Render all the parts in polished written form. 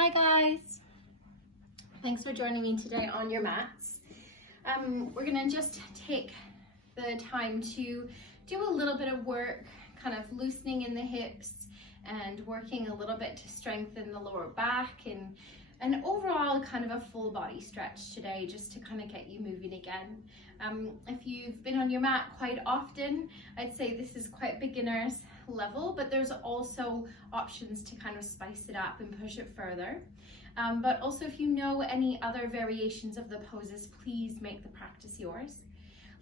Hi guys, thanks for joining me today on your mats. We're gonna just take the time to do a little bit of work, kind of loosening in the hips and working a little bit to strengthen the lower back and overall kind of a full body stretch today, just to kind of get you moving again. If you've been on your mat quite often, I'd say this is quite beginner's level, but there's also options to kind of spice it up and push it further. But also, if you know any other variations of the poses, please make the practice yours.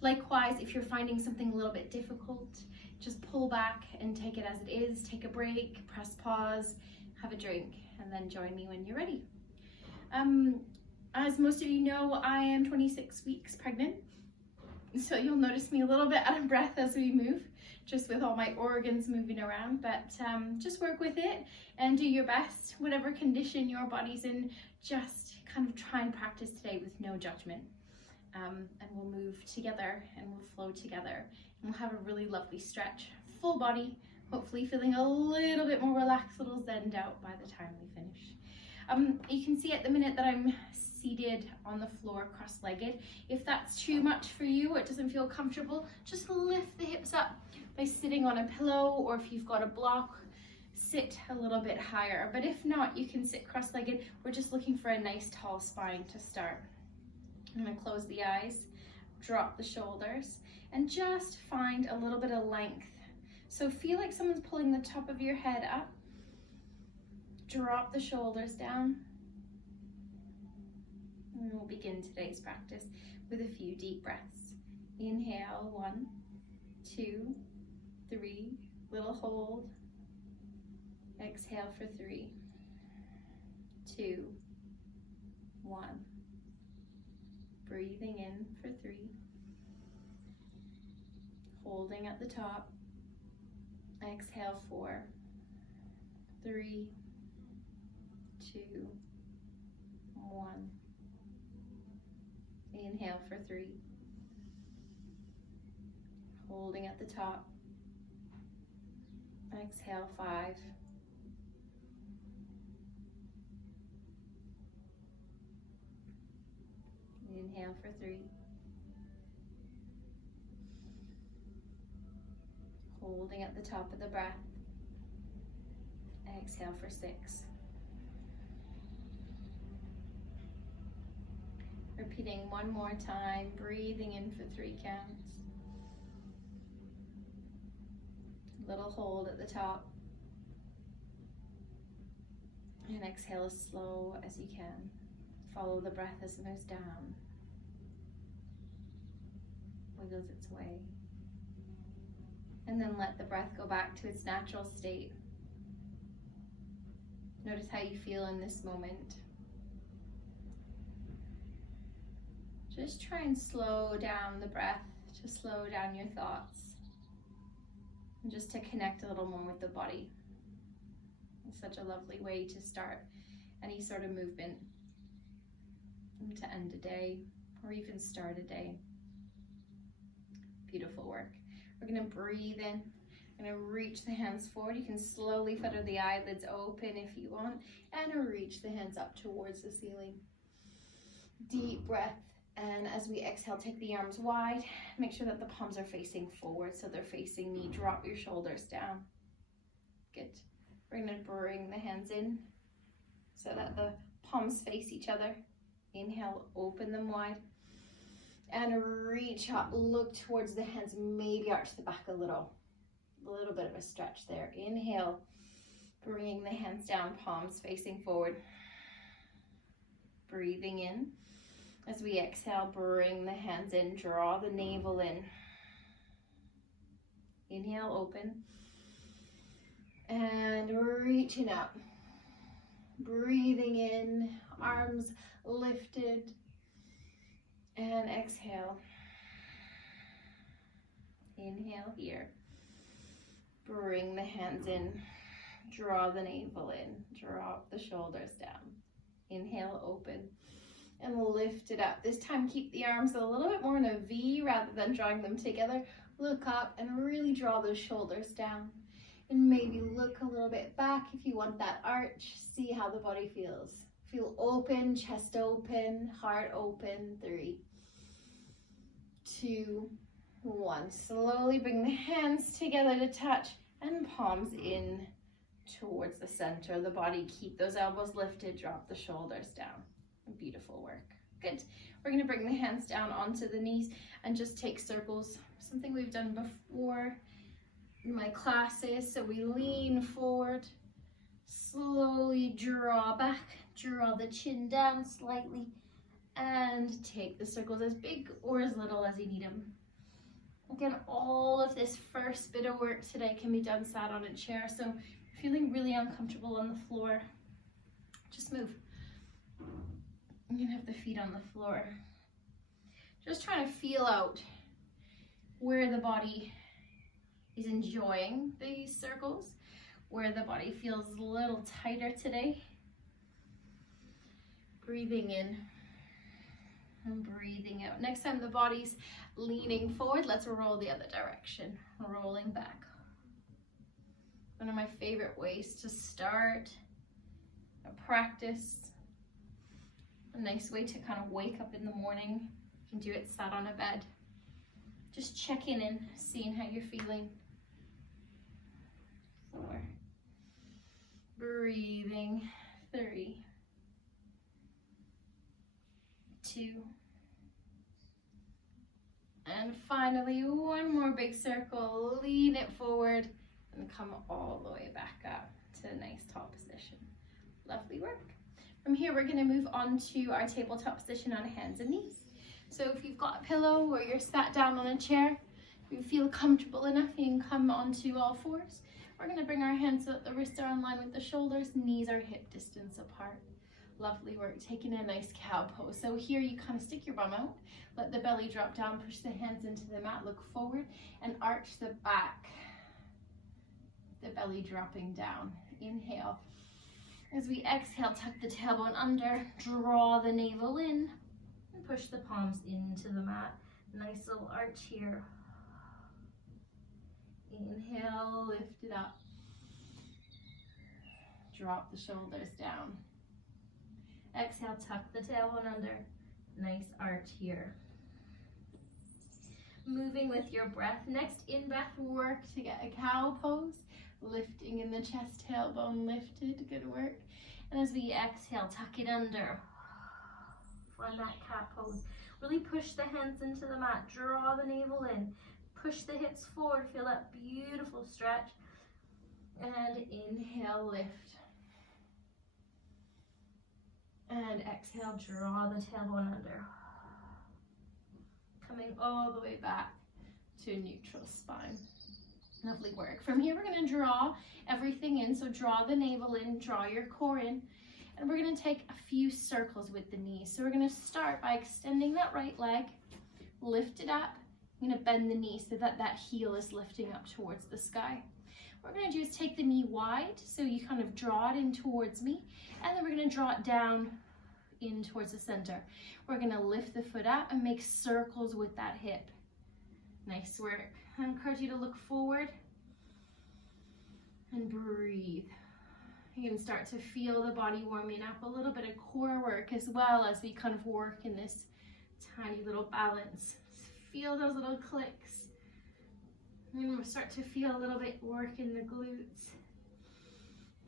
Likewise, if you're finding something a little bit difficult, just pull back and take it as it is. Take a break, press pause, have a drink, and then join me when you're ready. As most of you know, I am 26 weeks pregnant, so you'll notice me a little bit out of breath as we move, just with all my organs moving around, but just work with it and do your best, whatever condition your body's in. Just kind of try and practice today with no judgment, and we'll move together and we'll flow together and we'll have a really lovely stretch, full body, hopefully feeling a little bit more relaxed, a little zened out by the time we finish. You can see at the minute that I'm seated on the floor cross-legged. If that's too much for you or it doesn't feel comfortable, just lift the hips up by sitting on a pillow, or if you've got a block, sit a little bit higher. But if not, you can sit cross-legged. We're just looking for a nice tall spine to start. I'm going to close the eyes, drop the shoulders, and just find a little bit of length. So feel like someone's pulling the top of your head up. Drop the shoulders down. And we'll begin today's practice with a few deep breaths. Inhale, 1, 2, 3, little hold. Exhale for 3, 2, 1. Breathing in for 3. Holding at the top. Exhale 4, 3, 2, 1. Inhale for 3. Holding at the top. Exhale 5. Inhale for 3. Holding at the top of the breath. Exhale for 6. Repeating one more time, breathing in for 3 counts. Little hold at the top. And exhale as slow as you can. Follow the breath as it moves down. Wiggles its way. And then let the breath go back to its natural state. Notice how you feel in this moment. Just try and slow down the breath, to slow down your thoughts, and just to connect a little more with the body. It's such a lovely way to start any sort of movement, and to end a day, or even start a day. Beautiful work. We're going to breathe in. I'm going to reach the hands forward. You can slowly flutter the eyelids open if you want, and reach the hands up towards the ceiling. Deep breath. And as we exhale, take the arms wide. Make sure that the palms are facing forward, so they're facing me. Drop your shoulders down. Good. We're going to bring the hands in so that the palms face each other. Inhale, open them wide. And reach up, look towards the hands, maybe arch the back a little bit of a stretch there. Inhale, bringing the hands down, palms facing forward. Breathing in. As we exhale, bring the hands in, draw the navel in. Inhale, open. And reaching up. Breathing in, arms lifted. And exhale. Inhale here. Bring the hands in, draw the navel in, drop the shoulders down. Inhale, open. And lift it up. This time keep the arms a little bit more in a V rather than drawing them together. Look up and really draw those shoulders down. And maybe look a little bit back if you want that arch. See how the body feels. Feel open, chest open, heart open. 3, 2, 1. Slowly bring the hands together to touch and palms in towards the center of the body. Keep those elbows lifted, drop the shoulders down. Beautiful work. Good. We're going to bring the hands down onto the knees and just take circles, something we've done before in my classes. So we lean forward, slowly draw back, draw the chin down slightly, and take the circles as big or as little as you need them. Again, all of this first bit of work today can be done sat on a chair, so if you're feeling really uncomfortable on the floor, just move. You can have the feet on the floor. Just trying to feel out where the body is enjoying these circles, where the body feels a little tighter today. Breathing in and breathing out. Next time the body's leaning forward, let's roll the other direction, rolling back. One of my favorite ways to start a practice. A nice way to kind of wake up in the morning. You can do it sat on a bed. Just checking in, seeing how you're feeling. 4. Breathing. 3, 2. And finally, one more big circle. Lean it forward and come all the way back up to a nice tall position. Lovely work. From here, we're going to move on to our tabletop position on hands and knees. So if you've got a pillow or you're sat down on a chair, if you feel comfortable enough, you can come onto all fours. We're going to bring our hands so that the wrists are in line with the shoulders, knees are hip distance apart. Lovely work, taking a nice cow pose. So here you kind of stick your bum out, let the belly drop down, push the hands into the mat, look forward and arch the back. The belly dropping down. Inhale. As we exhale, tuck the tailbone under, draw the navel in, and push the palms into the mat. Nice little arch here. Inhale, lift it up. Drop the shoulders down. Exhale, tuck the tailbone under. Nice arch here. Moving with your breath. Next in-breath work to get a cow pose. Lifting in the chest, tailbone lifted, good work. And as we exhale, tuck it under. Find that cat pose. Really push the hands into the mat, draw the navel in, push the hips forward, feel that beautiful stretch. And inhale, lift. And exhale, draw the tailbone under. Coming all the way back to neutral spine. Lovely work. From here, we're going to draw everything in. So draw the navel in, draw your core in, and we're going to take a few circles with the knees. So we're going to start by extending that right leg, lift it up. I'm going to bend the knee so that that heel is lifting up towards the sky. What we're going to do is take the knee wide, so you kind of draw it in towards me, and then we're going to draw it down in towards the center. We're going to lift the foot up and make circles with that hip. Nice work. I encourage you to look forward and breathe. You can start to feel the body warming up, a little bit of core work as well as we kind of work in this tiny little balance. Feel those little clicks. And we'll start to feel a little bit work in the glutes.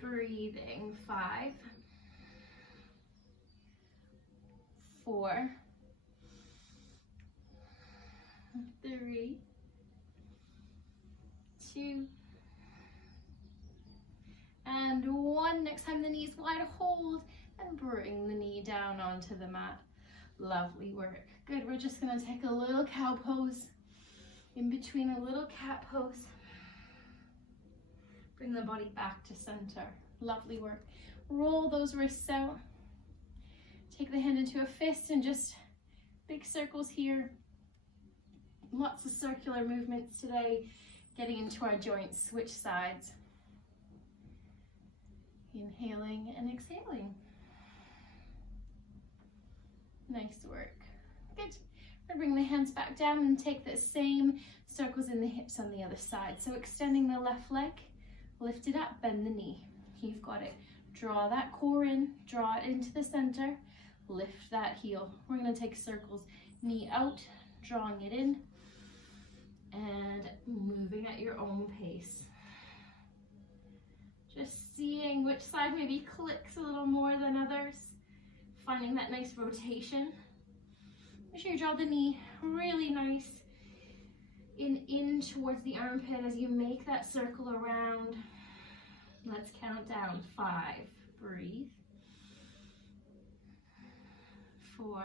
Breathing. 5, 4, 3, 2, and 1. Next time the knee's wide, hold and bring the knee down onto the mat. Lovely work. Good. We're just going to take a little cow pose in between a little cat pose. Bring the body back to center. Lovely work. Roll those wrists out. Take the hand into a fist and just big circles here. Lots of circular movements today, getting into our joints. Switch sides. Inhaling and exhaling. Nice work. Good. We're going to bring the hands back down and take the same circles in the hips on the other side. So extending the left leg, Lift it up, bend the knee. You've got it. Draw that core in, draw it into the center, lift that heel. We're gonna take circles, knee out, drawing it in, and moving at your own pace. Just seeing which side maybe clicks a little more than others, finding that nice rotation. Make sure you draw the knee really nice in towards the armpit as you make that circle around. Let's count down. 5, breathe. 4,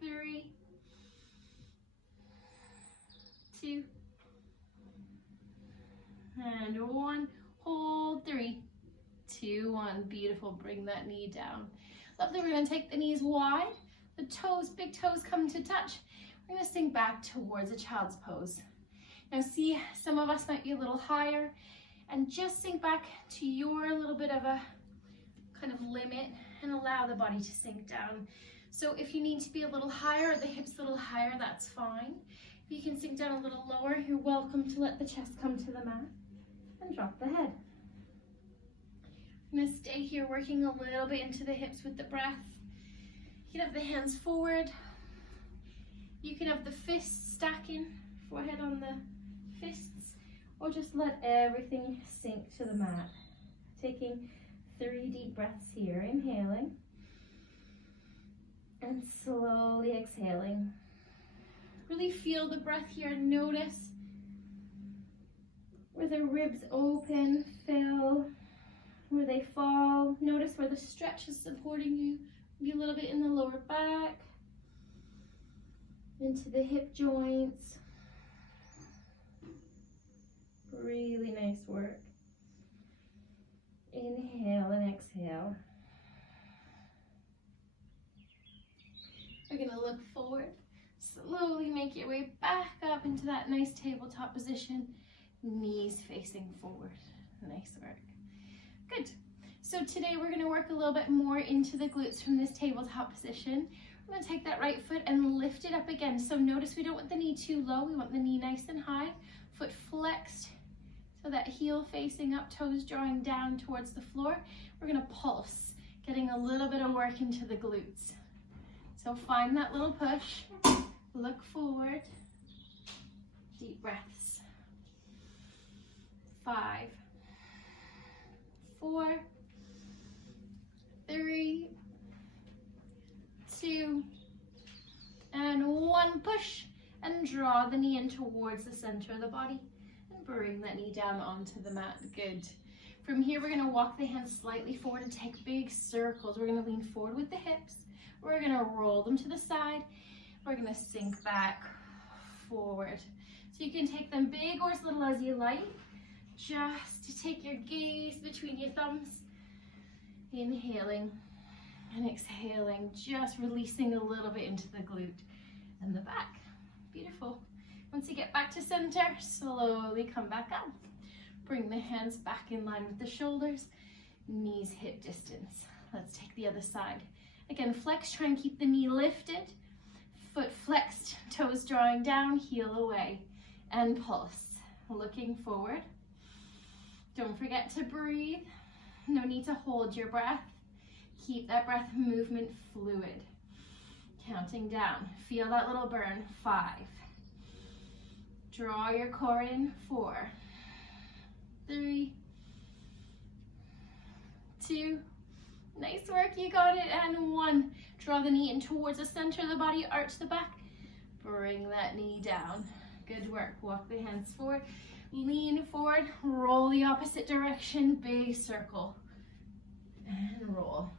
3, 2, and 1. Hold. 3, 2, 1. Beautiful. Bring that knee down. Lovely. We're going to take the knees wide. The toes, big toes come to touch. We're going to sink back towards a child's pose. Now see, some of us might be a little higher, and just sink back to your little bit of a kind of limit and allow the body to sink down. So if you need to be a little higher, the hips a little higher, that's fine. If you can sink down a little lower, you're welcome to let the chest come to the mat and drop the head. I'm going to stay here working a little bit into the hips with the breath. You can have the hands forward. You can have the fists stacking, forehead on the fists, or just let everything sink to the mat. Taking 3 deep breaths here, inhaling, and slowly exhaling. Really feel the breath here. Notice where the ribs open, fill, where they fall. Notice where the stretch is supporting you. Maybe a little bit in the lower back, into the hip joints. Really nice work. Inhale and exhale. We're going to look forward. Slowly make your way back up into that nice tabletop position. Knees facing forward. Nice work. Good. So today we're going to work a little bit more into the glutes from this tabletop position. We're going to take that right foot and lift it up again. So notice we don't want the knee too low. We want the knee nice and high. Foot flexed. So that heel facing up, toes drawing down towards the floor. We're going to pulse, getting a little bit of work into the glutes. So find that little push. Look forward. Deep breaths. 5, 4, 3, 2, and 1. Push and draw the knee in towards the center of the body and bring that knee down onto the mat. Good. From here, we're going to walk the hands slightly forward and take big circles. We're going to lean forward with the hips. We're going to roll them to the side. We're going to sink back forward. So you can take them big or as little as you like. Just to take your gaze between your thumbs. Inhaling and exhaling, just releasing a little bit into the glute and the back. Beautiful. Once you get back to center, slowly come back up. Bring the hands back in line with the shoulders, knees hip distance. Let's take the other side. Again, flex, try and keep the knee lifted. Foot flexed, toes drawing down, heel away, and pulse. Looking forward. Don't forget to breathe. No need to hold your breath. Keep that breath movement fluid. Counting down. Feel that little burn. 5. Draw your core in. 4, 3, 2. Nice work, you got it. And 1. Draw the knee in towards the center of the body. Arch the back. Bring that knee down. Good work. Walk the hands forward. Lean forward. Roll the opposite direction. Big circle. And roll.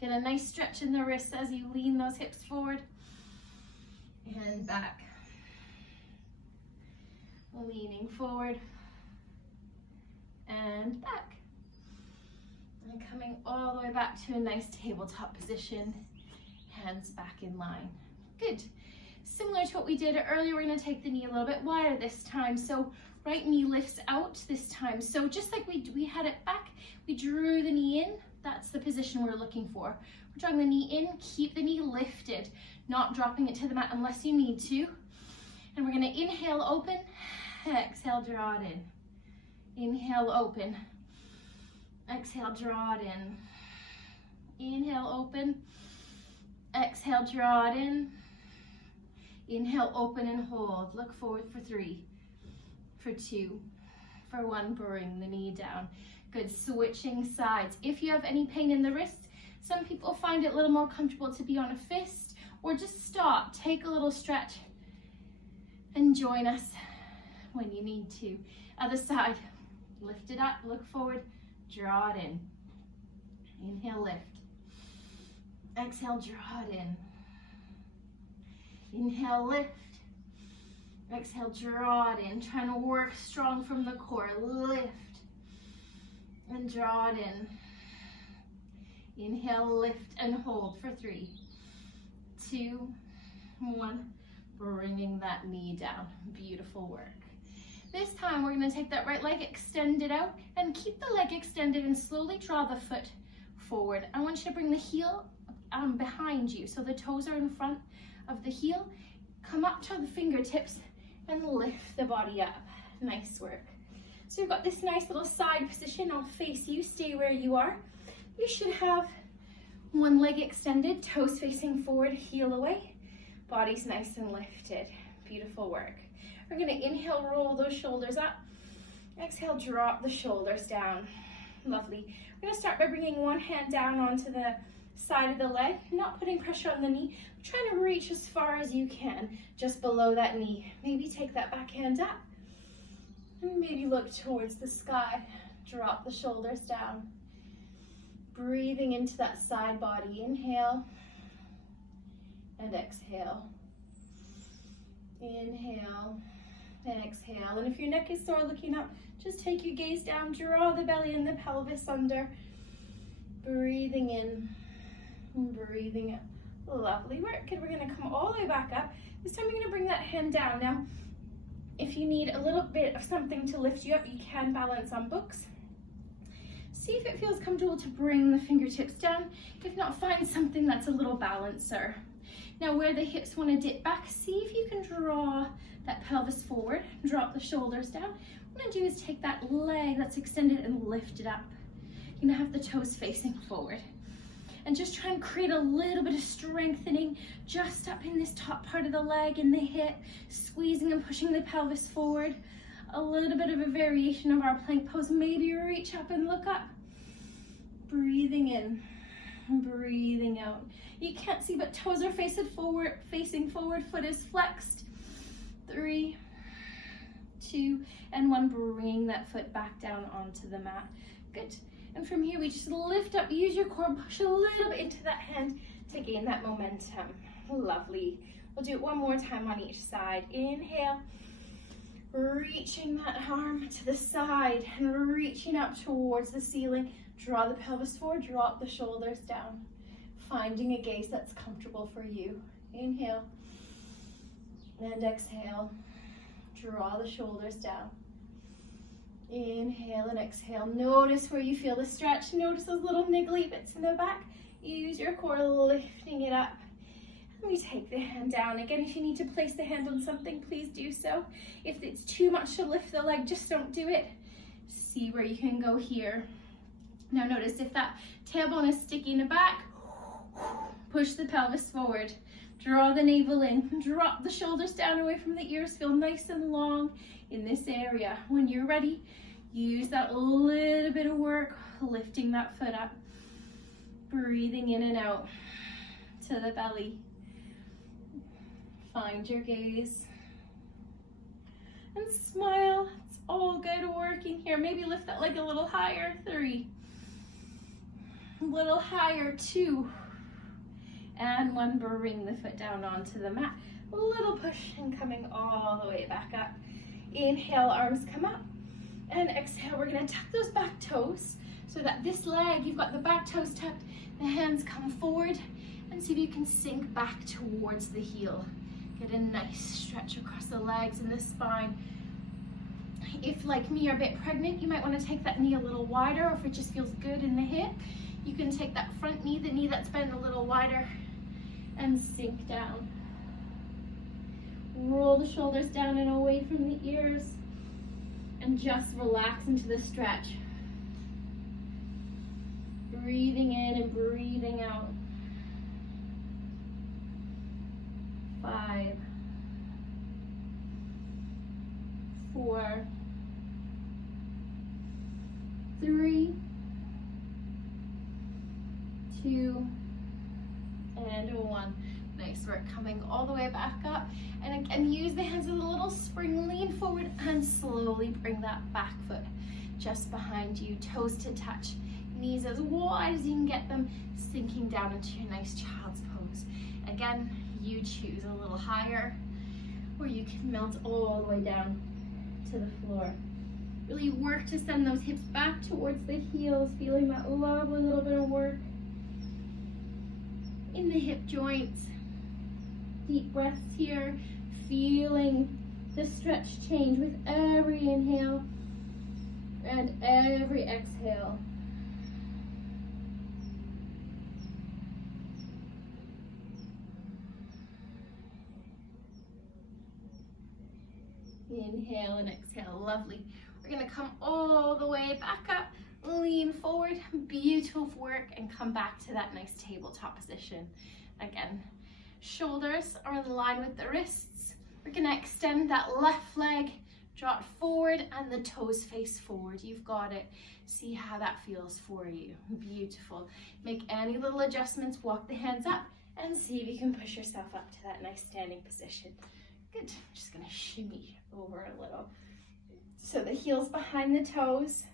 Get a nice stretch in the wrists as you lean those hips forward and back. Leaning forward and back. And coming all the way back to a nice tabletop position. Hands back in line. Good. Similar to what we did earlier, we're going to take the knee a little bit wider this time. So right knee lifts out this time. So just like we had it back, we drew the knee in. That's the position we're looking for. We're drawing the knee in, keep the knee lifted, not dropping it to the mat unless you need to. And we're gonna inhale, open, exhale, draw it in. Inhale, open, exhale, draw it in. Inhale, open, exhale, draw it in. Inhale, open and hold. Look forward for 3, for 2, for 1. Bring the knee down. Good, switching sides. If you have any pain in the wrist, some people find it a little more comfortable to be on a fist, or just stop, take a little stretch, and join us when you need to. Other side, lift it up, look forward, draw it in. Inhale, lift. Exhale, draw it in. Inhale, lift. Exhale, draw it in. Trying to work strong from the core. Lift and draw it in. Inhale, lift and hold for 3, 2, 1. Bringing that knee down. Beautiful work. This time we're going to take that right leg, extend it out, and keep the leg extended and slowly draw the foot forward. I want you to bring the heel behind you, so the toes are in front of the heel. Come up to the fingertips and lift the body up. Nice work. So you've got this nice little side position. I'll face you, stay where you are. You should have one leg extended, toes facing forward, heel away. Body's nice and lifted. Beautiful work. We're going to inhale, roll those shoulders up. Exhale, drop the shoulders down. Lovely. We're going to start by bringing one hand down onto the side of the leg, not putting pressure on the knee. Trying to reach as far as you can, just below that knee. Maybe take that back hand up. And maybe look towards the sky. Drop the shoulders down. Breathing into that side body. Inhale and exhale. Inhale and exhale. And if your neck is sore looking up, just take your gaze down, draw the belly and the pelvis under. Breathing in, breathing out. Lovely work. And we're going to come all the way back up. This time you're going to bring that hand down. Now, if you need a little bit of something to lift you up, you can balance on books. See if it feels comfortable to bring the fingertips down. If not, find something that's a little balancer. Now, where the hips want to dip back, see if you can draw that pelvis forward, drop the shoulders down. What I'm going to do is take that leg that's extended and lift it up. You're going to have the toes facing forward. And just try and create a little bit of strengthening just up in this top part of the leg and the hip, squeezing and pushing the pelvis forward. A little bit of a variation of our plank pose. Maybe reach up and look up. Breathing in, breathing out. You can't see, but toes are facing forward, foot is flexed. 3, 2, and 1. Bringing that foot back down onto the mat. Good. And from here, we just lift up, use your core, push a little bit into that hand to gain that momentum. Lovely. We'll do it one more time on each side. Inhale, reaching that arm to the side and reaching up towards the ceiling. Draw the pelvis forward, drop the shoulders down. Finding a gaze that's comfortable for you. Inhale and exhale. Draw the shoulders down. Inhale and exhale. Notice where you feel the stretch. Notice those little niggly bits in the back. Use your core, lifting it up. And we take the hand down. Again, if you need to place the hand on something, please do so. If it's too much to lift the leg, just don't do it. See where you can go here. Now notice if that tailbone is sticking in the back, push the pelvis forward. Draw the navel in. Drop the shoulders down away from the ears. Feel nice and long in this area. When you're ready, use that little bit of work, lifting that foot up. Breathing in and out to the belly. Find your gaze. And smile. It's all good working here. Maybe lift that leg a little higher. 3. A little higher. 2. And 1. Bring the foot down onto the mat. A little push and coming all the way back up. Inhale, arms come up. And exhale, we're going to tuck those back toes so that this leg, you've got the back toes tucked, the hands come forward, and see if you can sink back towards the heel. Get a nice stretch across the legs and the spine. If, like me, you're a bit pregnant, you might want to take that knee a little wider, or if it just feels good in the hip, you can take that front knee, the knee that's bent a little wider, and sink down. Roll the shoulders down and away from the ears. And just relax into the stretch. Breathing in and breathing out. 5, 4, 3, 2, and 1. Nice work. Coming all the way back up. And again, use the hands as a little spring. Lean forward and slowly bring that back foot just behind you. Toes to touch. Knees as wide as you can get them, sinking down into your nice child's pose. Again, you choose a little higher, or you can melt all the way down to the floor. Really work to send those hips back towards the heels, feeling that lovely little bit of work in the hip joints. Deep breaths here, feeling the stretch change with every inhale and every exhale. Inhale and exhale, lovely. We're gonna come all the way back up, lean forward, beautiful work, and come back to that nice tabletop position. Again, shoulders are in line with the wrists. We're gonna extend that left leg, draw it forward, and the toes face forward. You've got it. See how that feels for you. Beautiful. Make any little adjustments, walk the hands up, and see if you can push yourself up to that nice standing position. Good. Just gonna shimmy over a little. So the heels behind the toes.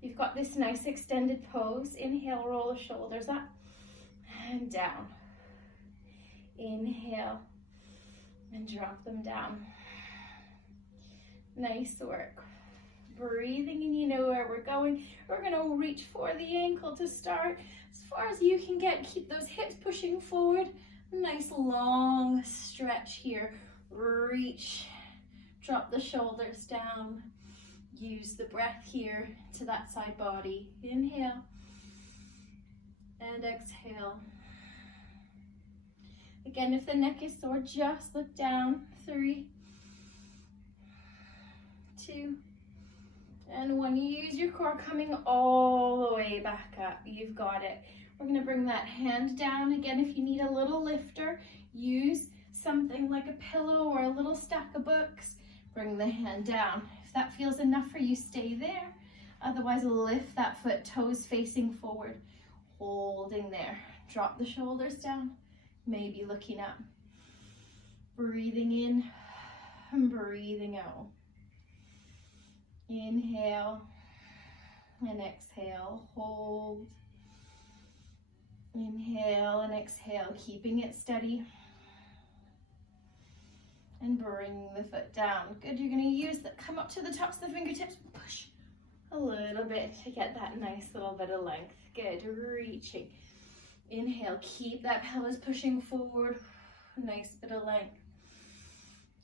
You've got this nice extended pose. Inhale, roll the shoulders up and down. Inhale and drop them down. Nice work. Breathing, and you know where we're going. We're gonna reach for the ankle to start. As far as you can get, keep those hips pushing forward. Nice long stretch here. Reach, drop the shoulders down. Use the breath here to that side body. Inhale and exhale. Again, if the neck is sore, just look down. 3, 2, and 1. Use your core, coming all the way back up. You've got it. We're gonna bring that hand down. Again, if you need a little lifter, use something like a pillow or a little stack of books. Bring the hand down. If that feels enough for you, stay there. Otherwise, lift that foot, toes facing forward, holding there. Drop the shoulders down, maybe looking up. Breathing in and breathing out. Inhale and exhale, hold. Inhale and exhale, keeping it steady. And bring the foot down. Good, you're gonna use that, come up to the tops of the fingertips, push a little bit to get that nice little bit of length. Good, reaching. Inhale, keep that pelvis pushing forward, nice bit of length.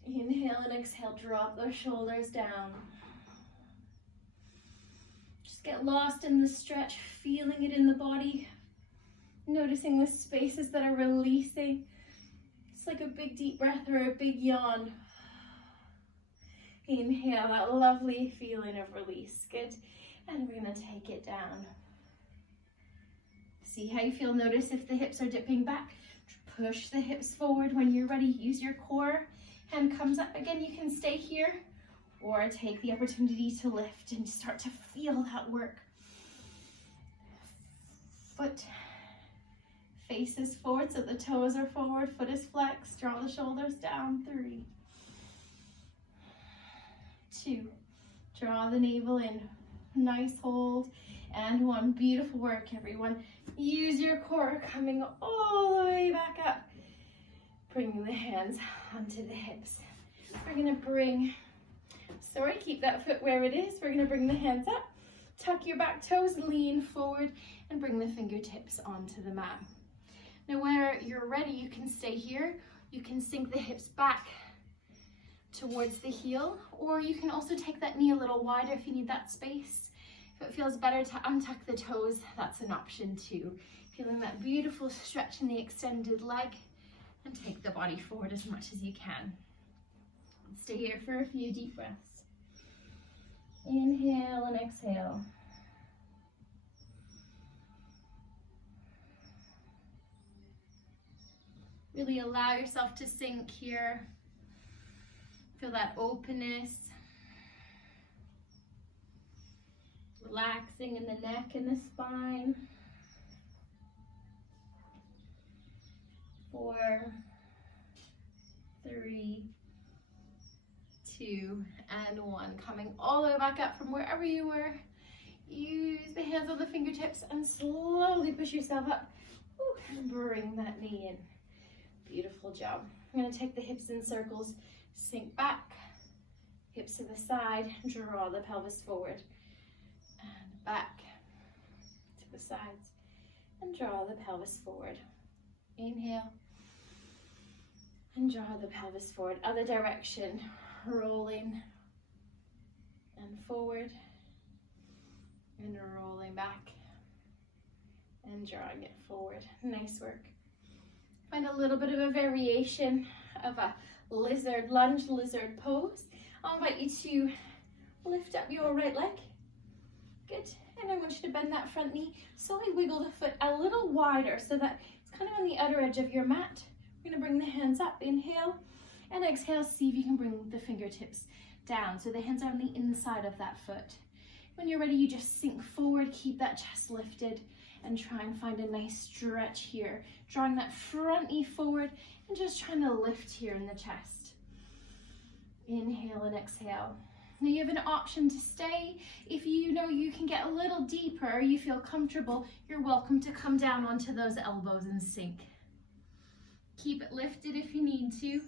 Inhale and exhale, drop those shoulders down. Just get lost in the stretch, feeling it in the body, noticing the spaces that are releasing. It's like a big deep breath or a big yawn. Inhale, that lovely feeling of release. Good. And we're going to take it down. See how you feel. Notice if the hips are dipping back. Push the hips forward. When you're ready, use your core. Hand comes up again. You can stay here or take the opportunity to lift and start to feel that work. Foot faces forward, so the toes are forward, foot is flexed, draw the shoulders down. 3, 2, draw the navel in, nice hold, and 1. Beautiful work, everyone. Use your core, coming all the way back up. Bringing the hands onto the hips. We're gonna keep that foot where it is. We're gonna bring the hands up, tuck your back toes, lean forward, and bring the fingertips onto the mat. Now where you're ready, you can stay here. You can sink the hips back towards the heel, or you can also take that knee a little wider if you need that space. If it feels better to untuck the toes, that's an option too. Feeling that beautiful stretch in the extended leg, and take the body forward as much as you can. Stay here for a few deep breaths. Inhale and exhale. Really allow yourself to sink here. Feel that openness. Relaxing in the neck and the spine. 4, 3, 2, and 1. Coming all the way back up from wherever you were. Use the hands on the fingertips and slowly push yourself up. And bring that knee in. Beautiful job. I'm going to take the hips in circles, sink back, hips to the side, draw the pelvis forward, and back to the sides, and draw the pelvis forward. Inhale, and draw the pelvis forward. Other direction, rolling, and forward, and rolling back, and drawing it forward. Nice work. Find a little bit of a variation of a lizard lunge, lizard pose. I'll invite you to lift up your right leg. Good. And I want you to bend that front knee. Slowly wiggle the foot a little wider so that it's kind of on the outer edge of your mat. We're going to bring the hands up. Inhale and exhale. See if you can bring the fingertips down. So the hands are on the inside of that foot. When you're ready, you just sink forward. Keep that chest lifted. And try and find a nice stretch here. Drawing that front knee forward and just trying to lift here in the chest. Inhale and exhale. Now you have an option to stay. If you know you can get a little deeper, you feel comfortable, you're welcome to come down onto those elbows and sink. Keep it lifted if you need to.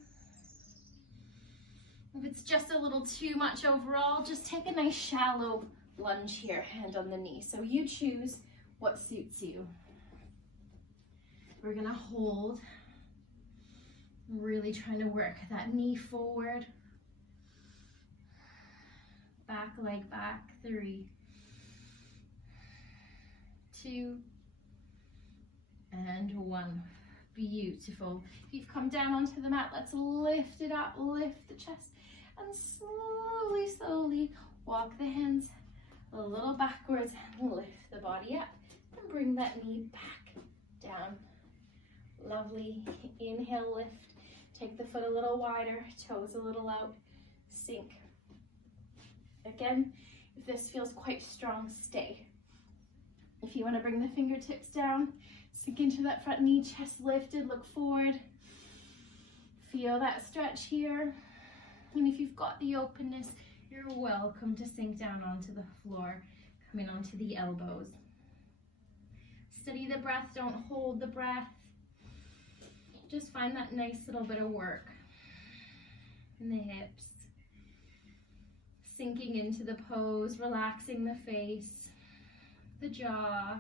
If it's just a little too much overall, just take a nice shallow lunge here, hand on the knee. So you choose what suits you. We're gonna hold, really trying to work that knee forward, back leg back, 3, 2, and 1. Beautiful. If you've come down onto the mat, let's lift it up, lift the chest, and slowly, slowly walk the hands a little backwards and lift the body up. And bring that knee back down. Lovely. Inhale, lift. Take the foot a little wider, toes a little out, sink. Again, if this feels quite strong, stay. If you want to bring the fingertips down, sink into that front knee, chest lifted, look forward. Feel that stretch here. And if you've got the openness, you're welcome to sink down onto the floor, coming onto the elbows. Steady the breath, don't hold the breath. Just find that nice little bit of work in the hips. Sinking into the pose, relaxing the face, the jaw.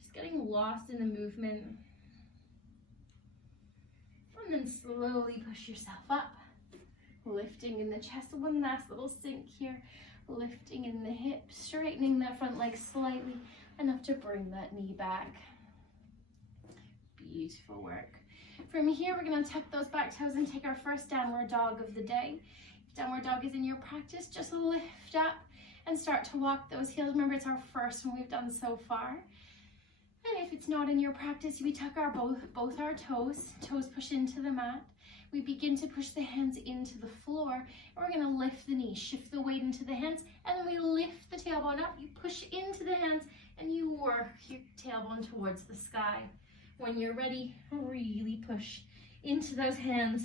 Just getting lost in the movement. And then slowly push yourself up. Lifting in the chest, one last little sink here. Lifting in the hips, straightening that front leg slightly, enough to bring that knee back. Beautiful work. From here, we're going to tuck those back toes and take our first downward dog of the day. If downward dog is in your practice, just lift up and start to walk those heels. Remember, it's our first one we've done so far. And if it's not in your practice, we tuck our both our toes push into the mat. We begin to push the hands into the floor, and we're going to lift the knees, shift the weight into the hands, and then we lift the tailbone up. You push into the hands, and you work your tailbone towards the sky. When you're ready, really push into those hands,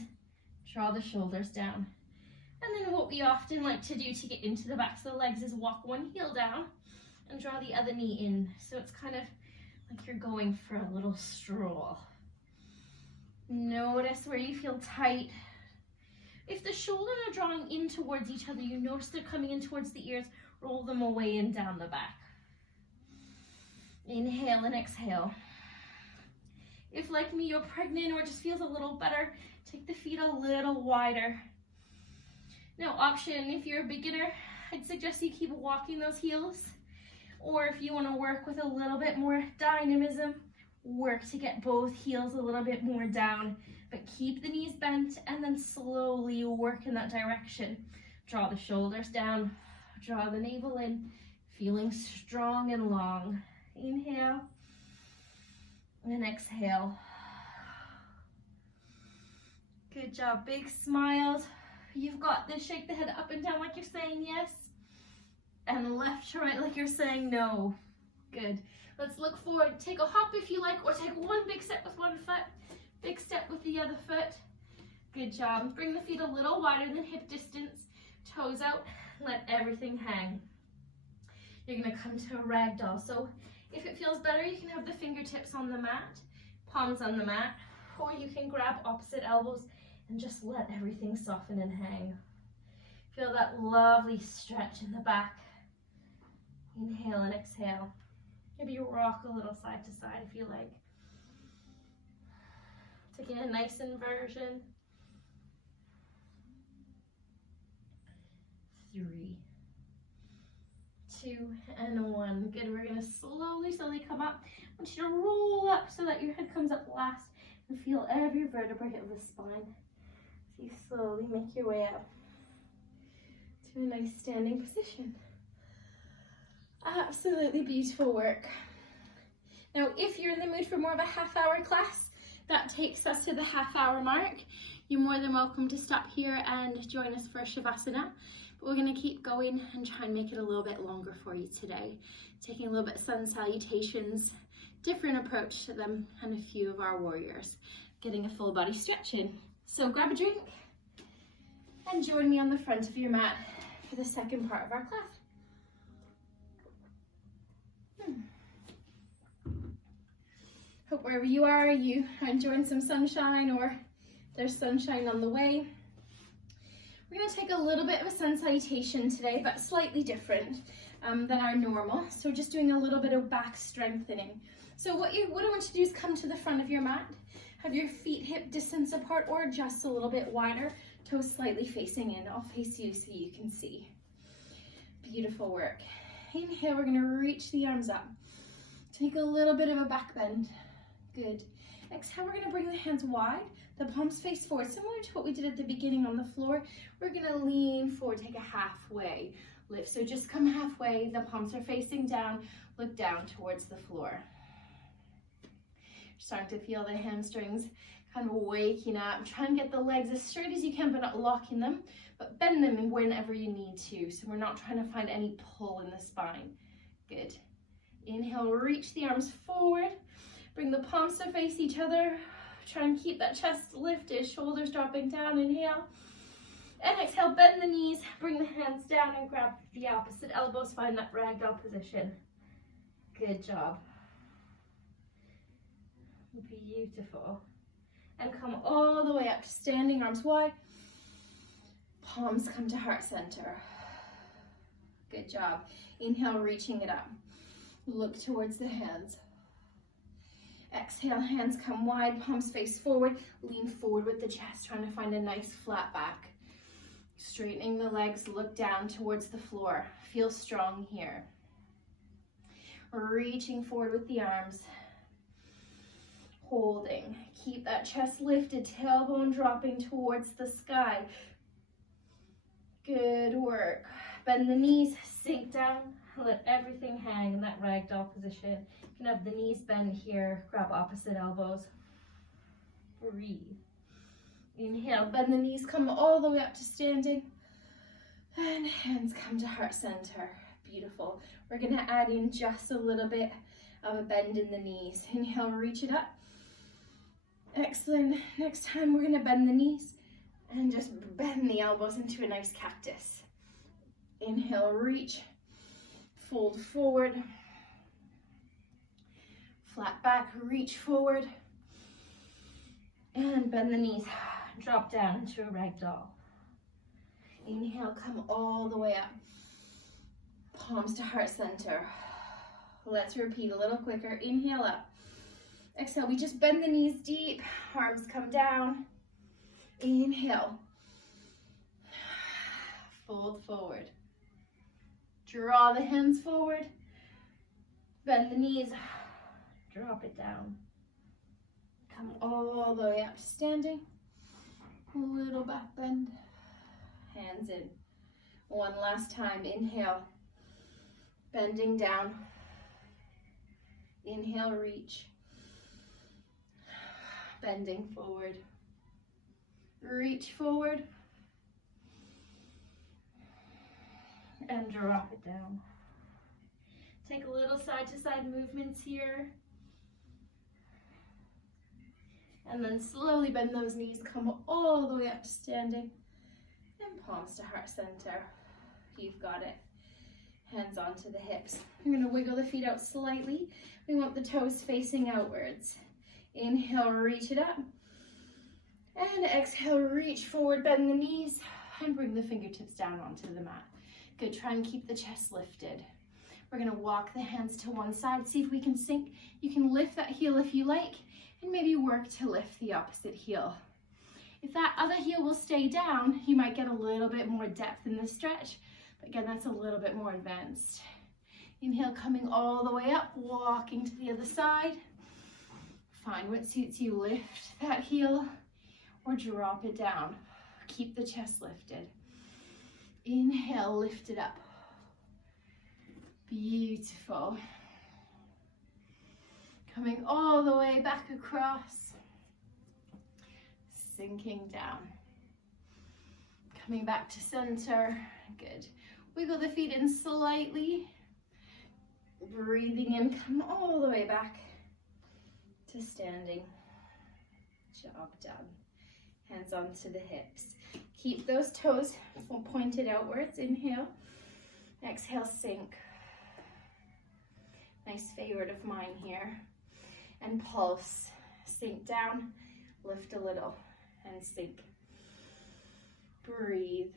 draw the shoulders down. And then what we often like to do to get into the backs of the legs is walk one heel down and draw the other knee in. So it's kind of like you're going for a little stroll. Notice where you feel tight. If the shoulders are drawing in towards each other, you notice they're coming in towards the ears, roll them away and down the back. Inhale and exhale. If, like me, you're pregnant or just feels a little better, take the feet a little wider. Now, option, if you're a beginner, I'd suggest you keep walking those heels. Or if you want to work with a little bit more dynamism, work to get both heels a little bit more down, but keep the knees bent and then slowly work in that direction. Draw the shoulders down, draw the navel in, feeling strong and long. Inhale and exhale. Good job, big smiles. You've got this. Shake the head up and down like you're saying yes, and left to right like you're saying no. Good. Let's look forward. Take a hop if you like, or take one big step with one foot, big step with the other foot. Good job. Bring the feet a little wider than hip distance, toes out, let everything hang. You're gonna come to a ragdoll. So if it feels better, you can have the fingertips on the mat, palms on the mat, or you can grab opposite elbows and just let everything soften and hang. Feel that lovely stretch in the back. Inhale and exhale. Maybe rock a little side to side if you like. Taking a nice inversion. 3, 2, and 1. Good, we're gonna slowly come up. I want you to roll up so that your head comes up last and feel every vertebrae of the spine. So you slowly make your way up to a nice standing position. Absolutely beautiful work. Now, if you're in the mood for more of a half-hour class, that takes us to the half-hour mark. You're more than welcome to stop here and join us for Shavasana. But we're going to keep going and try and make it a little bit longer for you today. Taking a little bit of sun salutations, different approach to them, and a few of our warriors. Getting a full body stretch in. So grab a drink and join me on the front of your mat for the second part of our class. Hope wherever you are enjoying some sunshine, or there's sunshine on the way. We're going to take a little bit of a sun salutation today, but slightly different than our normal. So just doing a little bit of back strengthening. So what I want you to do is come to the front of your mat, have your feet hip distance apart or just a little bit wider, toes slightly facing in. I'll face you so you can see. Beautiful work. Inhale, we're going to reach the arms up. Take a little bit of a back bend. Good. Exhale, we're going to bring the hands wide, the palms face forward, similar to what we did at the beginning on the floor. We're going to lean forward, take a halfway lift. So just come halfway, the palms are facing down, look down towards the floor. Starting to feel the hamstrings kind of waking up. Try and get the legs as straight as you can, but not locking them, but bend them whenever you need to. So we're not trying to find any pull in the spine. Good. Inhale, reach the arms forward. Bring the palms to face each other. Try and keep that chest lifted, shoulders dropping down. Inhale. And exhale, bend the knees, bring the hands down and grab the opposite elbows. Find that ragdoll position. Good job. Beautiful. And come all the way up to standing, arms wide. Palms come to heart center. Good job. Inhale, reaching it up. Look towards the hands. Exhale, hands come wide, palms face forward. Lean forward with the chest, trying to find a nice flat back. Straightening the legs, look down towards the floor. Feel strong here. Reaching forward with the arms. Holding. Keep that chest lifted, tailbone dropping towards the sky. Good work. Bend the knees, sink down. Let everything hang in that ragdoll position. You can have the knees bend here. Grab opposite elbows. Breathe. Inhale, bend the knees, come all the way up to standing. And hands come to heart center. Beautiful. We're going to add in just a little bit of a bend in the knees. Inhale, reach it up. Excellent. Next time we're going to bend the knees and just bend the elbows into a nice cactus. Inhale, reach. Fold forward, flat back, reach forward, and bend the knees, drop down into a ragdoll. Inhale, come all the way up, palms to heart center. Let's repeat a little quicker. Inhale up, exhale, we just bend the knees deep, arms come down. Inhale, fold forward. Draw the hands forward, bend the knees, drop it down. Come all the way up to standing. A little back bend. Hands in. One last time. Inhale. Bending down. Inhale, reach. Bending forward. Reach forward. And drop it down. Take a little side to side movements here. And then slowly bend those knees, come all the way up to standing. And palms to heart center. You've got it. Hands onto the hips. You're gonna wiggle the feet out slightly. We want the toes facing outwards. Inhale, reach it up. And exhale, reach forward, bend the knees, and bring the fingertips down onto the mat. Good, try and keep the chest lifted. We're gonna walk the hands to one side, see if we can sink. You can lift that heel if you like, and maybe work to lift the opposite heel. If that other heel will stay down, you might get a little bit more depth in the stretch. But again, that's a little bit more advanced. Inhale, coming all the way up, walking to the other side. Find what suits you. Lift that heel or drop it down. Keep the chest lifted. Inhale, lift it up. Beautiful. Coming all the way back across. Sinking down. Coming back to center. Good. Wiggle the feet in slightly. Breathing in, come all the way back to standing. Job done. Hands onto the hips. Keep those toes pointed outwards. Inhale. Exhale, sink. Nice favorite of mine here. And pulse. Sink down, lift a little, and sink. Breathe.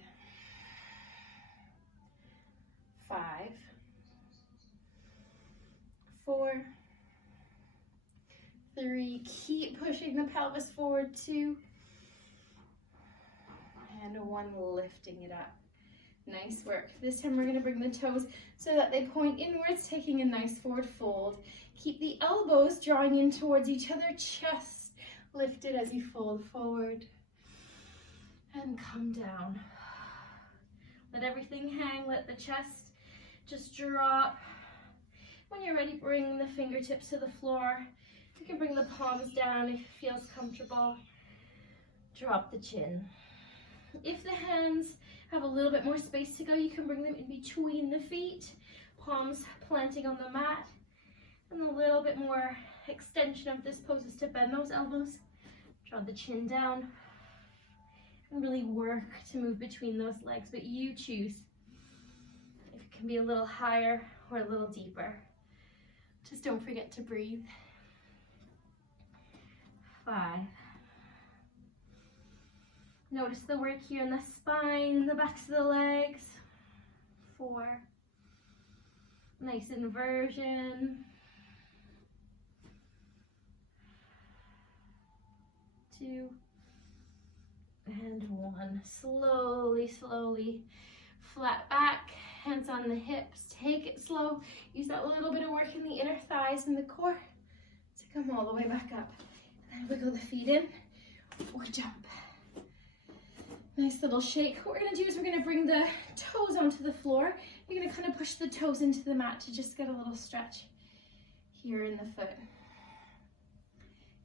5, 4, 3, keep pushing the pelvis forward, 2, and 1, lifting it up. Nice work. This time we're going to bring the toes so that they point inwards, taking a nice forward fold. Keep the elbows drawing in towards each other, chest lifted as you fold forward, and come down. Let everything hang, let the chest just drop. When you're ready, bring the fingertips to the floor. You can bring the palms down if it feels comfortable. Drop the chin. If the hands have a little bit more space to go, you can bring them in between the feet, palms planting on the mat, and a little bit more extension of this pose is to bend those elbows, draw the chin down, and really work to move between those legs, but you choose if it can be a little higher or a little deeper. Just don't forget to breathe. 5. Notice the work here in the spine, the backs of the legs. 4. Nice inversion. 2. And 1. Slowly, slowly. Flat back, hands on the hips. Take it slow. Use that little bit of work in the inner thighs and the core to come all the way back up. And then wiggle the feet in or jump. Nice little shake. What we're going to do is we're going to bring the toes onto the floor. You're going to kind of push the toes into the mat to just get a little stretch here in the foot.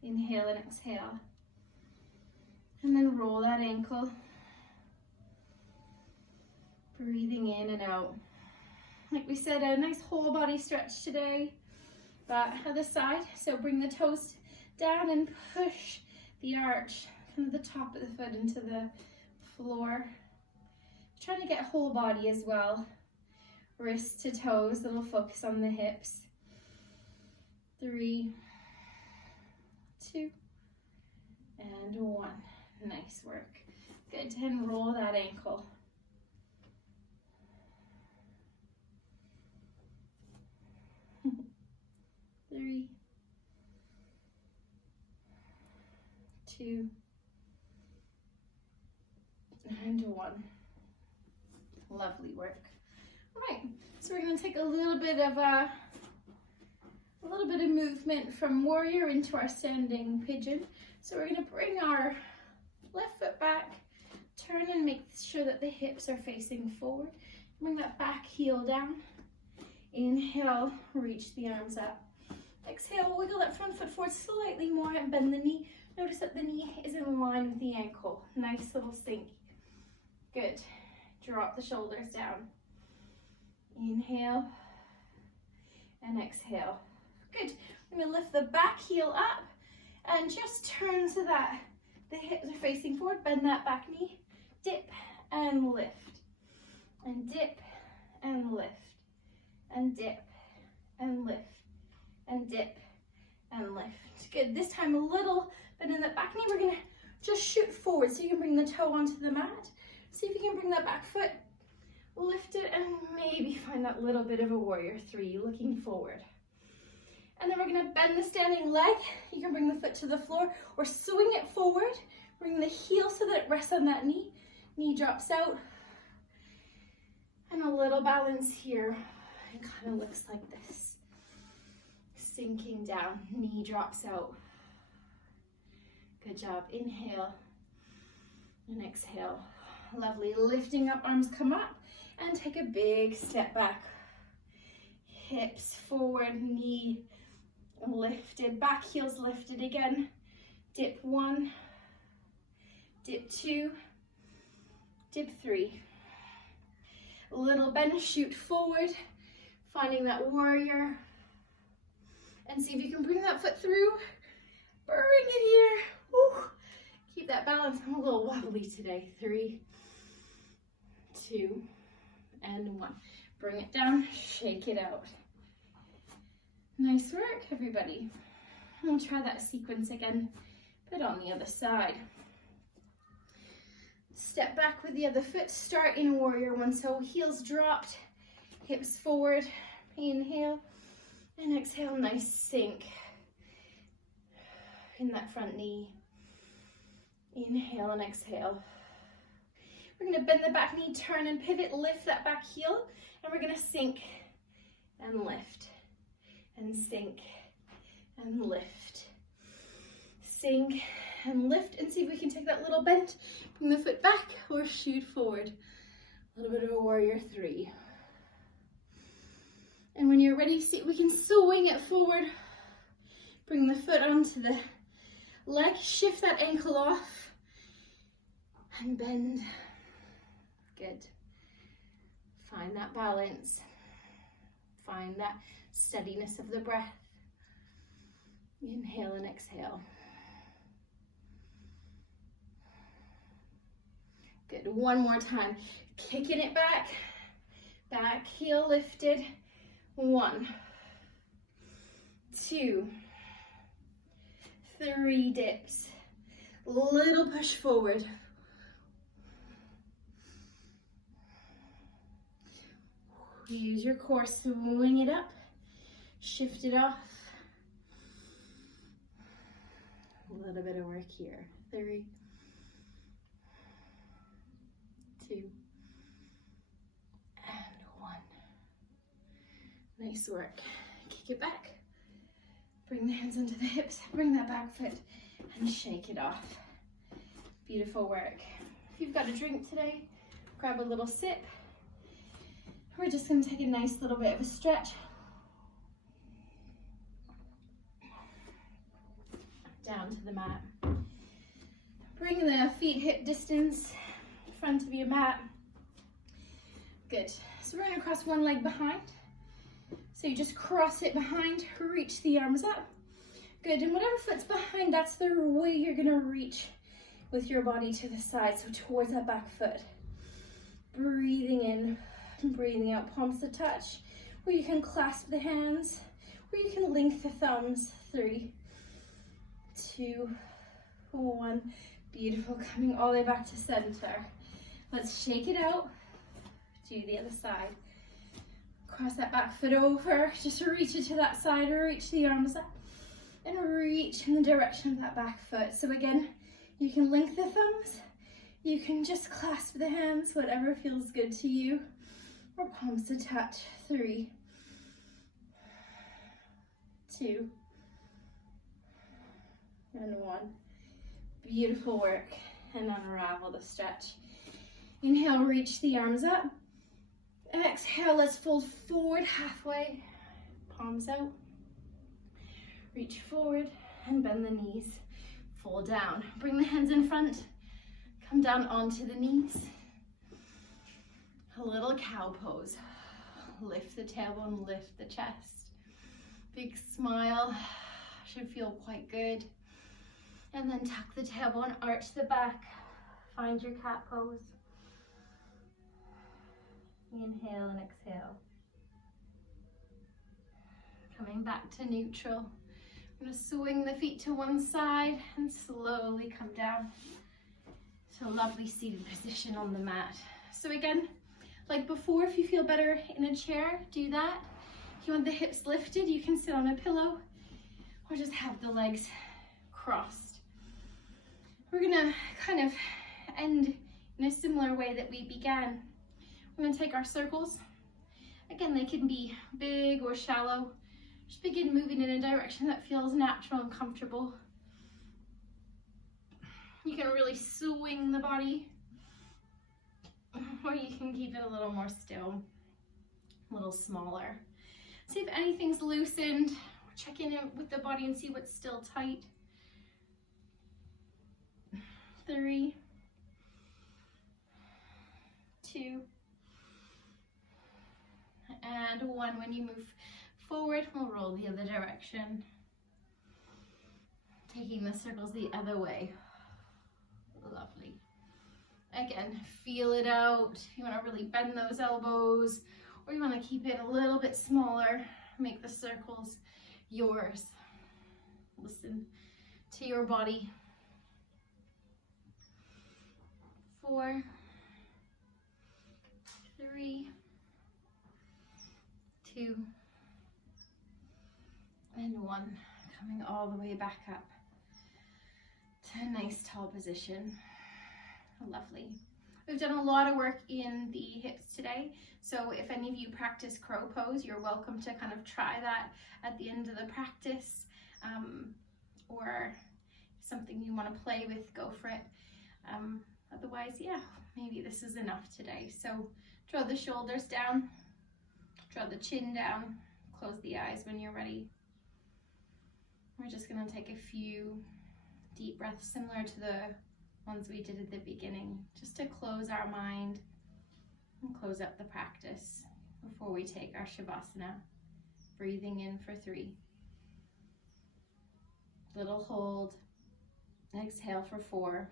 Inhale and exhale. And then roll that ankle. Breathing in and out. Like we said, a nice whole body stretch today. But other side, so bring the toes down and push the arch, kind of the top of the foot into the floor. Trying to get whole body as well. Wrist to toes, little focus on the hips. 3, 2, and 1. Nice work. Good, and roll that ankle. 3, 2, and 1. Lovely work. All right, so we're going to take a little bit of a a little bit of movement from warrior into our standing pigeon. So we're gonna bring our left foot back, turn and make sure that the hips are facing forward. Bring that back heel down. Inhale, reach the arms up. Exhale, wiggle that front foot forward slightly more and bend the knee. Notice that the knee is in line with the ankle. Nice little sink. Good. Drop the shoulders down. Inhale and exhale. Good. I'm going to lift the back heel up and just turn so that the hips are facing forward. Bend that back knee. Dip and lift. And dip and lift. And dip and lift. And dip and lift. Good. This time a little bend in that back knee. We're going to just shoot forward so you can bring the toe onto the mat. See if you can bring that back foot, lift it, and maybe find that little bit of a warrior three, looking forward. And then we're going to bend the standing leg. You can bring the foot to the floor or swing it forward. Bring the heel so that it rests on that knee. Knee drops out. And a little balance here. It kind of looks like this. Sinking down, knee drops out. Good job. Inhale and exhale. Lovely. Lifting up, arms come up, and take a big step back. Hips forward, knee lifted, back heels lifted again. Dip one, dip two, dip three. A little bend, shoot forward, finding that warrior. And see if you can bring that foot through. Bring it here. Woo. Keep that balance. I'm a little wobbly today. 3, 2, and 1. Bring it down, shake it out. Nice work, everybody. We'll try that sequence again, but on the other side. Step back with the other foot, start in warrior one. So heels dropped, hips forward, inhale, and exhale, nice sink in that front knee. Inhale and exhale. We're going to bend the back knee, turn and pivot, lift that back heel, and we're going to sink and lift, and sink and lift, sink and lift, and see if we can take that little bend, bring the foot back or shoot forward. A little bit of a warrior three. And when you're ready, see, we can swing it forward, bring the foot onto the leg, shift that ankle off, and bend. Good. Find that balance. Find that steadiness of the breath. Inhale and exhale. Good. One more time. Kicking it back. Back heel lifted. 1, 2, 3 dips. Little push forward. Use your core, swing it up, shift it off. A little bit of work here. 3, 2, and 1. Nice work. Kick it back. Bring the hands under the hips, bring that back foot, and shake it off. Beautiful work. If you've got a drink today, grab a little sip. We're just going to take a nice little bit of a stretch. Down to the mat. Bring the feet hip distance in front of your mat. Good. So we're going to cross one leg behind. So you just cross it behind, reach the arms up. Good. And whatever foot's behind, that's the way you're going to reach with your body to the side, so towards that back foot. Breathing in. Breathing out, palms to touch, or you can clasp the hands, or you can link the thumbs. 3, 2, 1. Beautiful. Coming all the way back to center. Let's shake it out. Do the other side. Cross that back foot over. Just reach it to that side, or reach the arms up, and reach in the direction of that back foot. So again, you can link the thumbs. You can just clasp the hands, whatever feels good to you. Or palms to touch. 3, 2, and 1. Beautiful work. And unravel the stretch. Inhale, reach the arms up. Exhale, let's fold forward halfway, palms out. Reach forward and bend the knees. Fold down. Bring the hands in front. Come down onto the knees. A little cow pose. Lift the tailbone, lift the chest. Big smile. Should feel quite good. And then tuck the tailbone, arch the back. Find your cat pose. Inhale and exhale. Coming back to neutral. I'm going to swing the feet to one side and slowly come down to a lovely seated position on the mat. So again, like before, if you feel better in a chair, do that. If you want the hips lifted, you can sit on a pillow or just have the legs crossed. We're going to kind of end in a similar way that we began. We're going to take our circles. Again, they can be big or shallow. Just begin moving in a direction that feels natural and comfortable. You can really swing the body, or you can keep it a little more still, a little smaller. See if anything's loosened. Check in with the body and see what's still tight. 3, 2, and 1. When you move forward, we'll roll the other direction. Taking the circles the other way. Lovely. Again, feel it out. If you want to really bend those elbows, or you want to keep it a little bit smaller, make the circles yours. Listen to your body. 4, 3, 2, and 1. Coming all the way back up to a nice tall position. Lovely. We've done a lot of work in the hips today, so if any of you practice crow pose, you're welcome to kind of try that at the end of the practice, or something you want to play with, go for it. Otherwise, yeah, maybe this is enough today. So draw the shoulders down, draw the chin down, close the eyes when you're ready. We're just going to take a few deep breaths similar to the ones we did at the beginning, just to close our mind and close up the practice before we take our Shavasana. Breathing in for 3. Little hold. Exhale for 4.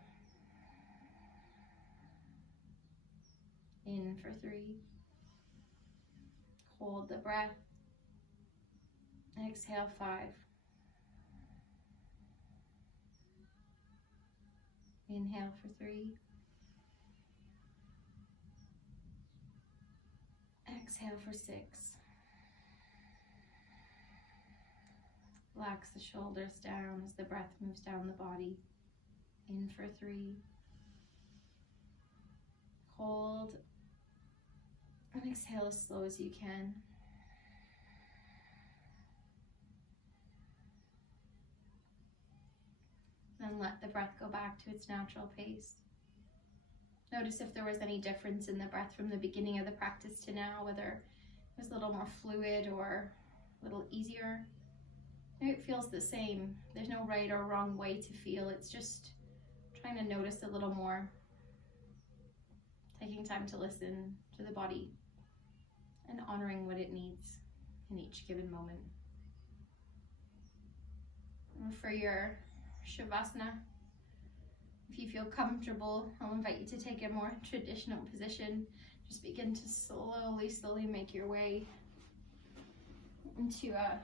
In for 3. Hold the breath. Exhale 5. Inhale for 3. Exhale for 6. Relax the shoulders down as the breath moves down the body. In for 3. Hold. And exhale as slow as you can. Then let the breath go back to its natural pace. Notice if there was any difference in the breath from the beginning of the practice to now, whether it was a little more fluid or a little easier. Maybe it feels the same. There's no right or wrong way to feel. It's just trying to notice a little more. Taking time to listen to the body and honoring what it needs in each given moment. And for your Shavasana, if you feel comfortable, I'll invite you to take a more traditional position. Just begin to slowly make your way into a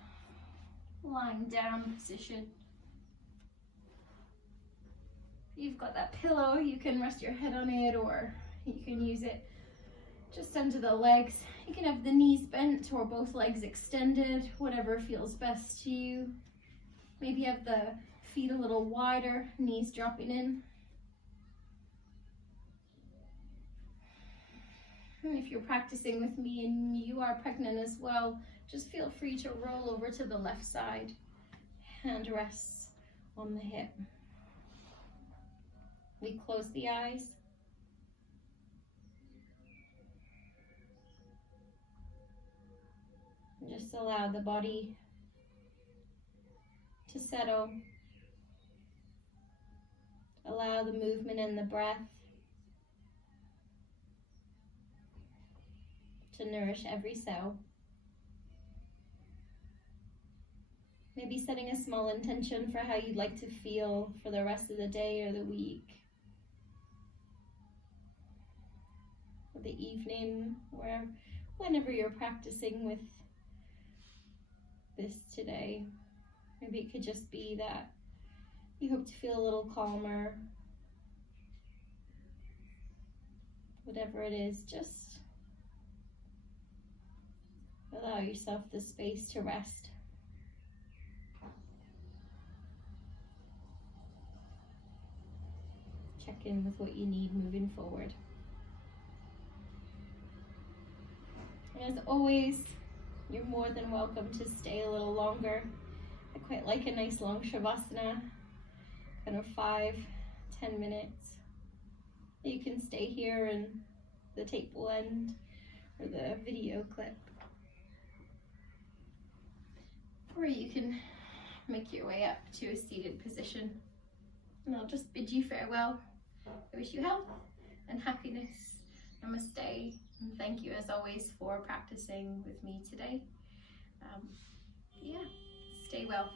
lying down position. If you've got that pillow, you can rest your head on it, or you can use it just under the legs. You can have the knees bent or both legs extended, whatever feels best to you. Maybe have the feet a little wider, knees dropping in. And if you're practicing with me and you are pregnant as well, just feel free to roll over to the left side. Hand rests on the hip. We close the eyes. And just allow the body to settle. Allow the movement and the breath to nourish every cell. Maybe setting a small intention for how you'd like to feel for the rest of the day or the week, or the evening, or whenever you're practicing with this today. Maybe it could just be that you hope to feel a little calmer. Whatever it is, just allow yourself the space to rest. Check in with what you need moving forward. And as always, you're more than welcome to stay a little longer. I quite like a nice long Shavasana, kind of 5-10 minutes. You can stay here and the tape will end, or the video clip. Or you can make your way up to a seated position. And I'll just bid you farewell. I wish you health and happiness. Namaste. And thank you as always for practicing with me today. Stay well.